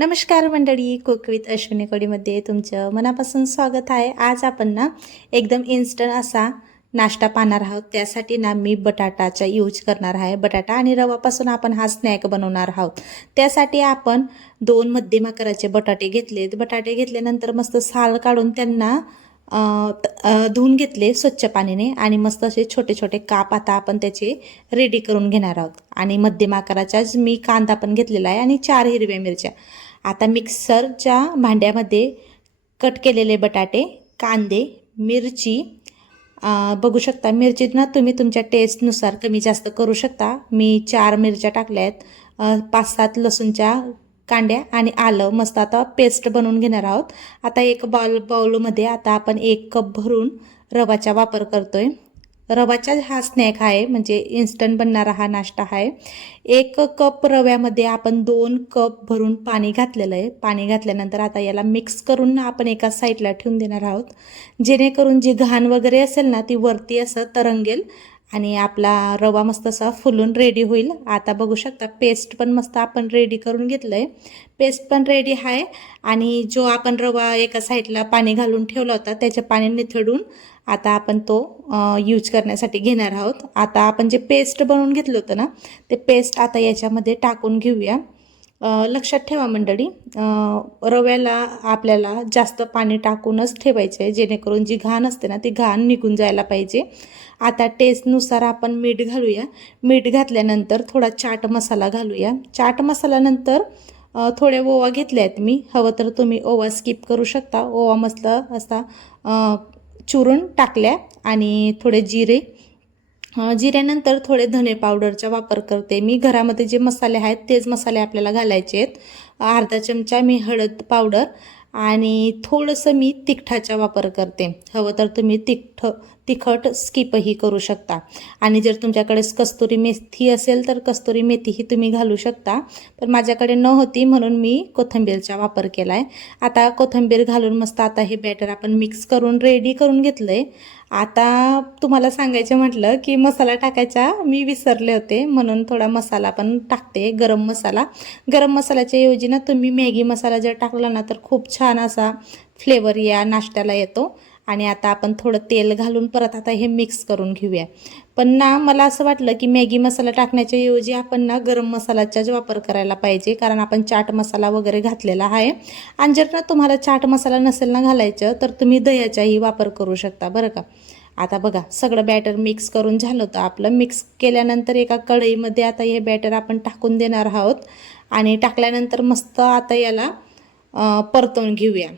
नमस्कार मंडळी, cook with Ashwini कडीमध्ये तुमचं मनापासून स्वागत आहे। आज आपण ना एकदम इन्स्टंट असा नाश्ता पाहणार आहोत। त्यासाठी ना मी बटाटाचा यूज करणार आहे। बटाटा आणि रवापासून आपण हा स्नॅक बनवणार आहोत। त्यासाठी आपण 2 मध्यम आकाराचे बटाटे घेतलेत। बटाटे घेतल्यानंतर मस्त साल काढून त्यांना धुवून घेतले स्वच्छ पाण्याने आणि मस्त असे छोटे छोटे काप आता आपण त्याचे रेडी करून घेणार आहोत। आणि मध्यम आकाराचाच मी कांदा पण घेतलेला आहे आणि 4 हिरव्या मिरच्या। आता मिक्सरच्या भांड्यामध्ये कट केलेले बटाटे, कांदे, मिरची बघू शकता। मिरची ना तुम्ही तुमच्या टेस्टनुसार कमी जास्त करू शकता। मी 4 मिरच्या टाकल्या आहेत, 5-7 लसूणच्या कांड्या आणि आलं मस्त आता पेस्ट बनवून घेणार आहोत। आता एक बाउलमध्ये आता आपण 1 कप भरून रवाचा वापर करतोय। रवाचा हा स्नॅक आहे, म्हणजे इन्स्टंट बनणारा हा नाश्ता आहे। 1 कप रव्यामध्ये आपण 2 कप भरून पाणी घातलेलं आहे। पाणी घातल्यानंतर आता याला मिक्स करून आपण एका साईडला ठेवून देणार आहोत, जेणेकरून जी घाण वगैरे असेल ना ती वरती असं तरंगेल आणि आपला रवा मस्त असा फुलून रेडी होईल। आता बघू शकता पेस्ट पण मस्त आपण रेडी करून घेतलंय। पेस्ट पण रेडी आहे आणि जो आपण रवा एका साईडला पाणी घालून ठेवला होता त्याचे पाणी निथळून आता आपण तो यूज करण्यासाठी घेणार आहोत। आता आपण जे पेस्ट बनवून घेतलं होतं ना ते पेस्ट आता याच्यामध्ये टाकून घेऊया। लक्षात ठेवा मंडळी, रव्याला आपल्याला जास्त पाणी टाकूनच ठेवायचं आहे, जेणेकरून जी घाण असते ना ती घाण निघून जायला पाहिजे। आता टेस्टनुसार आपण मीठ घालूया। मीठ घातल्यानंतर थोडा चाट मसाला घालूया। चाट मसाल्यानंतर थोडे ओवा घेतले आहेत मी, हवं तर तुम्ही ओवा स्किप करू शकता। ओवा मस्त असा चुरून टाकल्या आणि थोडे जिऱ्यानंतर थोडे धने पावडरचा वापर करते मी। घरामध्ये जे मसाले आहेत तेच मसाले आपल्याला घालायचे आहेत। अर्धा चमचा मी हळद पावडर आणि थोडंसं मी तिखटाचा वापर करते। हवं तर तुम्ही तिखट स्किपही करू शकता। आणि जर तुमच्याकडे कस्तुरी मेथी असेल तर कस्तुरी मेथीही तुम्ही घालू शकता, पण माझ्याकडे न होती म्हणून मी कोथिंबीरचा वापर केला आहे। आता कोथिंबीर घालून मस्त आता हे बॅटर आपण मिक्स करून रेडी करून घेतलं आहे। आता तुम्हाला सांगायचं म्हटलं की मसाला टाकायचा मी विसरले होते, म्हणून थोडा मसाला पण टाकते, गरम मसाला। गरम मसाल्याच्या ऐवजी ना तुम्ही मॅगी मसाला जर टाकला ना तर खूप छान असा फ्लेवर या नाश्त्याला येतो। आणि आता आपण थोडं तेल घालून परत आता हे मिक्स करून घेऊया। पण ना मला असं वाटलं की मॅगी मसाला टाकण्याच्या ऐवजी आपण ना गरम मसाल्याचाच वापर करायला पाहिजे, कारण आपण चाट मसाला वगैरे घातलेला आहे। आणि जर ना तुम्हाला चाट मसाला नसेल ना घालायचं तर तुम्ही दह्याचाही वापर करू शकता बरं का। आता बघा सगळं बॅटर मिक्स करून झालं होतं आपलं। मिक्स केल्यानंतर एका कढईमध्ये आता हे बॅटर आपण टाकून देणार आहोत आणि टाकल्यानंतर मस्त आता याला परतवून घेऊया।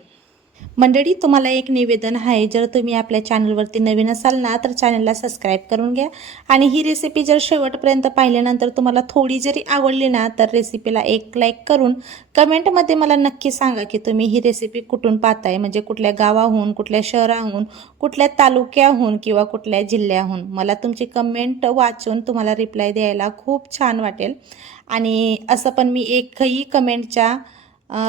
मंडळी, तुम्हाला एक निवेदन आहे, जर तुम्ही आपल्या चॅनलवरती नवीन असाल ना तर चॅनलला सबस्क्राईब करून घ्या। आणि ही रेसिपी जर शेवटपर्यंत पाहिल्यानंतर तुम्हाला थोडी जरी आवडली ना तर रेसिपीला एक लाईक करून कमेंटमध्ये मला नक्की सांगा की तुम्ही ही रेसिपी कुठून पाहताय, म्हणजे कुठल्या गावाहून, कुठल्या शहराहून, कुठल्या तालुक्याहून किंवा कुठल्या जिल्ह्याहून। मला तुमची कमेंट वाचून तुम्हाला रिप्लाय द्यायला खूप छान वाटेल। आणि असं पण मी एकही कमेंटच्या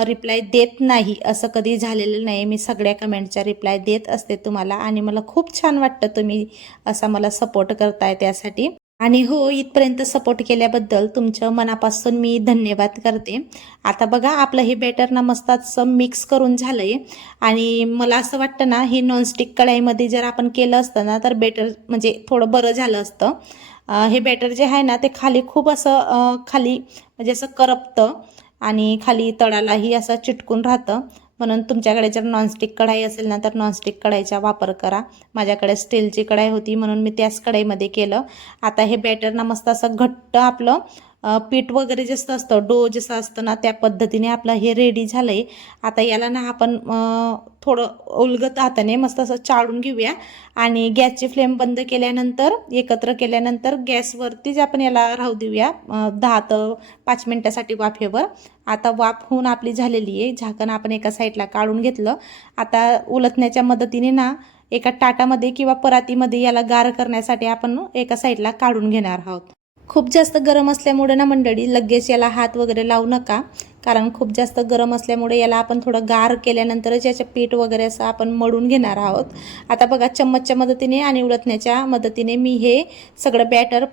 रिप्लाय देत नाही असं कधी झालेलं नाही। मी सगळ्या कमेंटचा रिप्लाय देत असते तुम्हाला आणि मला खूप छान वाटतं तुम्ही असा मला सपोर्ट करताय त्यासाठी। आणि हो, इथपर्यंत सपोर्ट केल्याबद्दल तुमचं मनापासून मी धन्यवाद करते। आता बघा आपलं हे बॅटर ना मस्त असं मिक्स करून झालंय आणि मला असं वाटतं ना हे नॉनस्टिक कढईमध्ये जर आपण केलं असतं ना तर बॅटर म्हणजे थोडं बरं झालं असतं। हे बॅटर जे आहे ना ते खाली खूप असं खाली म्हणजे असं करपतं आणि खाली तळालाही असं चिटकून राहतं। म्हणून तुमच्याकडे जर नॉनस्टिक कढाई असेल ना तर नॉनस्टिक कढाईचा वापर करा। माझ्याकडे स्टीलची कढाई होती म्हणून मी त्याच कढईमध्ये केलं। आता हे बॅटर ना मस्त असं घट्ट आपलं पीठ वगैरे जसं असतं, डो जसं असतं ना त्या पद्धतीने आपलं हे रेडी झालंय। आता याला ना आपण थोडं उलगत हाताने मस्त असं चाळून घेऊया आणि गॅसची फ्लेम बंद केल्यानंतर एकत्र केल्यानंतर गॅसवरतीच आपण याला राहू देऊया 10 ते 5 मिनिटासाठी वाफेवर। आता वाफ होऊन आपली झालेली आहे। झाकण आपण एका साईडला काढून घेतलं। आता उलटण्याच्या मदतीने ना एका ताटामध्ये किंवा परातीमध्ये याला गार करण्यासाठी आपण एका साईडला काढून घेणार आहोत। खूप जास्त गरम असल्यामुळे ना मंडळी लगेच याला हात वगैरे लावू नका, कारण खूप जास्त गरम असल्यामुळे याला आपण थोडं गार केल्यानंतरच याचे पीठ वगैरे असं आपण मळून घेणार आहोत। आता बघा चम्मचच्या मदतीने आणि उलटण्याच्या मदतीने मी हे सगळं बॅटर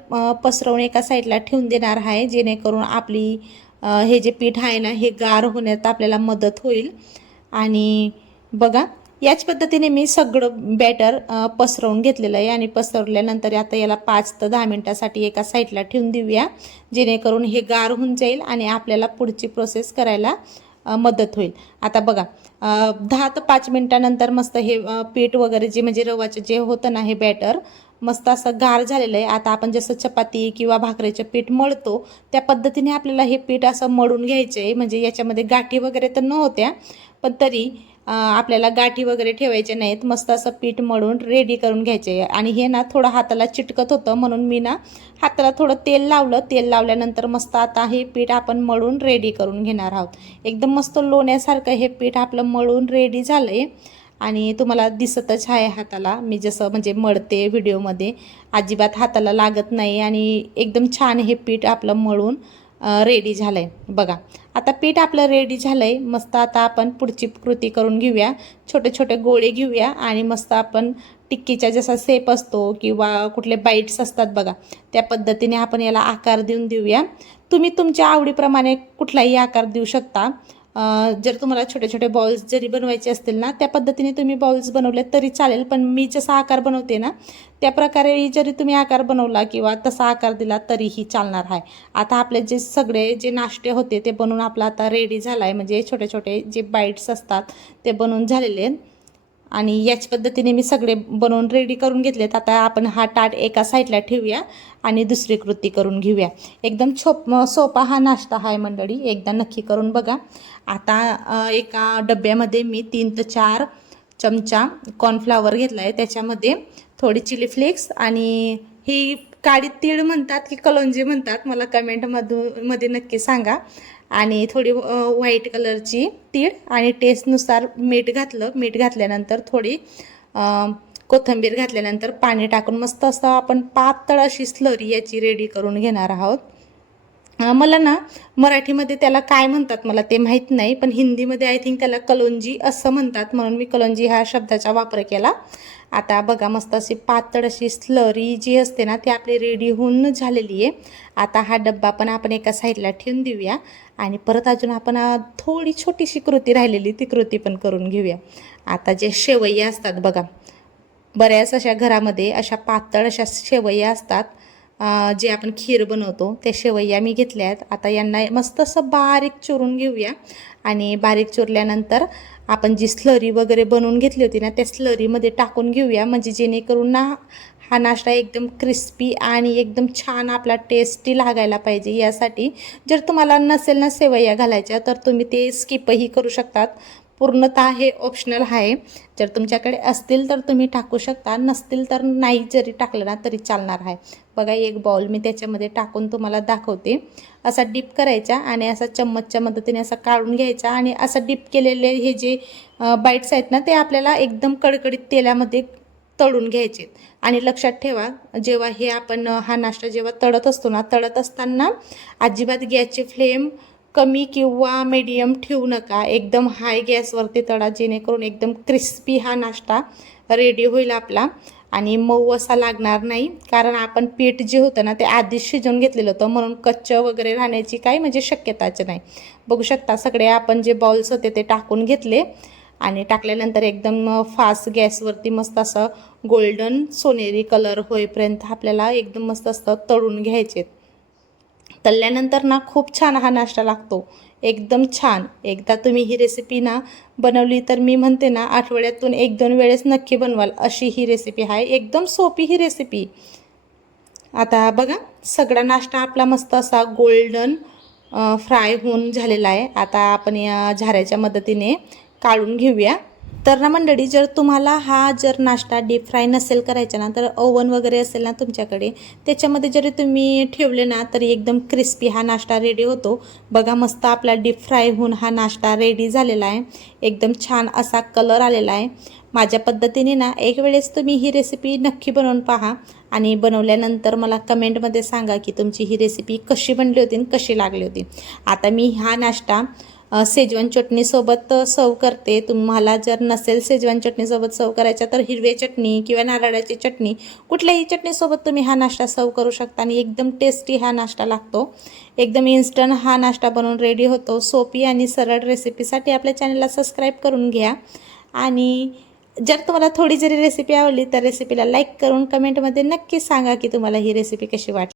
पसरवून एका साईडला ठेवून देणार आहे, जेणेकरून आपली हे जे पीठ आहे ना हे गार होण्यात आपल्याला मदत होईल. आणि बघा याच पद्धतीने मी सगळं बॅटर पसरवून घेतलेलं आहे आणि पसरवल्यानंतर आता याला 5 ते 10 मिनिटासाठी एका साईडला ठेवून देऊया, जेणेकरून हे गार होऊन जाईल आणि आपल्याला पुढची प्रोसेस करायला मदत होईल. आता बघा 10 ते 5 मिनिटानंतर मस्त हे पीठ वगैरे जे म्हणजे रवाचं जे होतं ना हे बॅटर मस्त असं गार झालेलं आहे. आता आपण जसं चपाती किंवा भाकरीचं पीठ मळतो त्या पद्धतीने आपल्याला हे पीठ असं मळून घ्यायचं आहे. म्हणजे याच्यामध्ये गाठी वगैरे तर नव्हत्या, पण तरी आपल्याला गाठी वगैरे ठेवायचे नाहीत. मस्त असं पीठ मळून रेडी करून घ्यायचे आहे. आणि हे ना थोडं हाताला चिटकत होतं म्हणून मी ना हाताला थोडं तेल लावलं. तेल लावल्यानंतर मस्त आता हे पीठ आपण मळून रेडी करून घेणार आहोत. एकदम मस्त लोण्यासारखं हे पीठ आपलं मळून रेडी झालं आहे. आणि तुम्हाला दिसतच आहे हाताला मी जसं म्हणजे मळते व्हिडिओमध्ये अजिबात हाताला लागत नाही आणि एकदम छान हे पीठ आपलं मळून रेडी झालं आहे. बघा आता पीठ आपलं रेडी झालं आहे. मस्त आता आपण पुढची कृती करून घेऊया. छोटे छोटे गोळे घेऊया आणि मस्त आपण टिक्कीचा जसा शेप असतो किंवा कुठले बाईट्स असतात बघा त्या पद्धतीने आपण याला आकार देऊया. तुम्ही तुमच्या आवडीप्रमाणे कुठलाही आकार देऊ शकता. जर तुम्हाला छोटे छोटे बॉल्स जरी बनवायचे असतील ना त्या पद्धतीने तुम्ही बॉल्स बनवले तरी चालेल, पण मी जसा आकार बनवते ना त्या प्रकारे जरी तुम्ही आकार बनवला किंवा तसा आकार दिला तरीही चालणार आहे. आता आपले जे सगळे जे नाश्ते होते ते बनवून आपला आता रेडी झाला आहे. म्हणजे छोटे छोटे जे बाईट्स असतात ते बनवून झालेले आहेत आणि याच पद्धतीने मी सगळे बनवून रेडी करून घेतलेत. आता आपण हा ताट एका साईडला ठेवूया आणि दुसरी कृती करून घेऊया. एकदम सोपा हा नाश्ता आहे मंडळी, एकदा नक्की करून बघा. आता एका डब्यामध्ये मी 3 ते 4 चमचा कॉर्नफ्लॉवर घेतला आहे. त्याच्यामध्ये थोडी चिली फ्लेक्स आणि ही काळी तीळ म्हणतात की कलोंजी म्हणतात मला कमेंटमध्ये नक्की सांगा. आणि थोडी व्हाईट कलरची तीळ आणि टेस्टनुसार मीठ घातलं. मीठ घातल्यानंतर थोडी कोथिंबीर घातल्यानंतर पाणी टाकून मस्त असं आपण पातळ अशी स्लरी याची रेडी करून घेणार आहोत. मला ना मराठीमध्ये त्याला काय म्हणतात मला ते माहीत नाही, पण हिंदीमध्ये आय थिंक त्याला कलोंजी असं म्हणतात म्हणून मी कलोंजी ह्या शब्दाचा वापर केला. आता बघा मस्त अशी पातळ अशी स्लरी जी असते ना ती आपली रेडी होऊन झालेली आहे. आता हा डब्बा पण आपण एका साईडला ठेवून देऊया आणि परत अजून आपण थोडी छोटीशी कृती राहिलेली ती कृती पण करून घेऊया. आता जे शेवया असतात बघा बऱ्याच अशा घरामध्ये अशा पातळ अशा शेवया असतात जे आपण खीर बनवतो त्या शेवया मी घेतल्या आहेत. आता यांना मस्त असं बारीक चुरून घेऊया आणि बारीक चुरल्यानंतर आपण जी स्लरी वगैरे बनवून घेतली होती ना त्या स्लरीमध्ये टाकून घेऊया. म्हणजे जेणेकरून ना हा नाश्ता एकदम क्रिस्पी आणि एकदम छान आपला टेस्टी लागायला पाहिजे. यासाठी जर तुम्हाला नसेल ना शेवया घालायच्या तर तुम्ही ते स्किपही करू शकतात. पूर्णतः हे ऑप्शनल आहे. जर तुमच्याकडे असतील तर तुम्ही टाकू शकता, नसतील तर नाही जरी टाकलं ना तरी चालणार आहे. बघा एक बाउल मी त्याच्यामध्ये टाकून तुम्हाला दाखवते. असा डिप करायचा आणि असा चम्मचच्या मदतीने असा काढून घ्यायचा आणि असं डिप केलेले हे जे बाईट्स आहेत ना ते आपल्याला एकदम कडकडीत तेलामध्ये तळून घ्यायचे. आणि लक्षात ठेवा जेव्हा हे आपण हा नाश्ता जेव्हा तळत असतो ना तळत असताना अजिबात गॅसची फ्लेम कमी किंवा मीडियम ठेवू नका. एकदम हाय गॅसवरती तळा जेणेकरून एकदम क्रिस्पी हा नाश्ता रेडी होईल आपला आणि मऊ असा लागणार नाही. कारण आपण पीठ जे होतं ना ते आधीच शिजवून घेतलेलं होतं म्हणून कच्चं वगैरे राहण्याची काही म्हणजे शक्यताच नाही. बघू शकता सगळे आपण जे बॉल्स होते ते टाकून घेतले आणि टाकल्यानंतर एकदम फास्ट गॅसवरती मस्त असं गोल्डन सोनेरी कलर होईपर्यंत आपल्याला एकदम मस्त असं तळून घ्यायचे. तळल्यानंतर ना खूप छान हा नाश्ता लागतो, एकदम छान. एकदा तुम्ही ही रेसिपी ना बनवली तर मी म्हणते ना आठवड्यातून 1-2 वेळेस नक्की बनवाल अशी ही रेसिपी आहे. एकदम सोपी ही रेसिपी. आता बघा सगळा नाश्ता आपला मस्त असा गोल्डन फ्राय होऊन झालेला आहे. आता आपण या झाऱ्याच्या मदतीने काढून घेऊया. तर ना मंडळी जर तुम्हाला हा जर नाश्ता डीप फ्राय नसेल करायचा ना तर ओव्हन वगैरे असेल ना तुमच्याकडे त्याच्यामध्ये जरी तुम्ही ठेवले ना तरी एकदम क्रिस्पी हा नाश्ता रेडी होतो. बघा मस्त आपला डीप फ्राय होऊन हा नाश्ता रेडी झालेला आहे. एकदम छान असा कलर आलेला आहे. माझ्या पद्धतीने ना एक वेळेस तुम्ही ही रेसिपी नक्की बनवून पहा आणि बनवल्यानंतर मला कमेंटमध्ये सांगा की तुमची ही रेसिपी कशी बनली होती आणि कशी लागली होती. आता मी हा नाश्ता शेजवान चटणीसोबत सर्व करते. तुम्हाला जर नसेल शेजवान चटणीसोबत सर्व करायच्या तर हिरवी चटणी किंवा नारळाची चटणी कुठल्याही चटणीसोबत तुम्ही हा नाश्ता सर्व करू शकता आणि एकदम टेस्टी हा नाश्ता लागतो. एकदम इन्स्टंट हा नाश्ता बनवून रेडी होतो. सोपी आणि सरळ रेसिपीसाठी आपल्या चॅनलला सबस्क्राईब करून घ्या. आणि जर तुम्हाला थोडी जरी रेसिपी आवडली तर रेसिपीला लाईक करून कमेंटमध्ये नक्की सांगा की तुम्हाला ही रेसिपी कशी वाटली.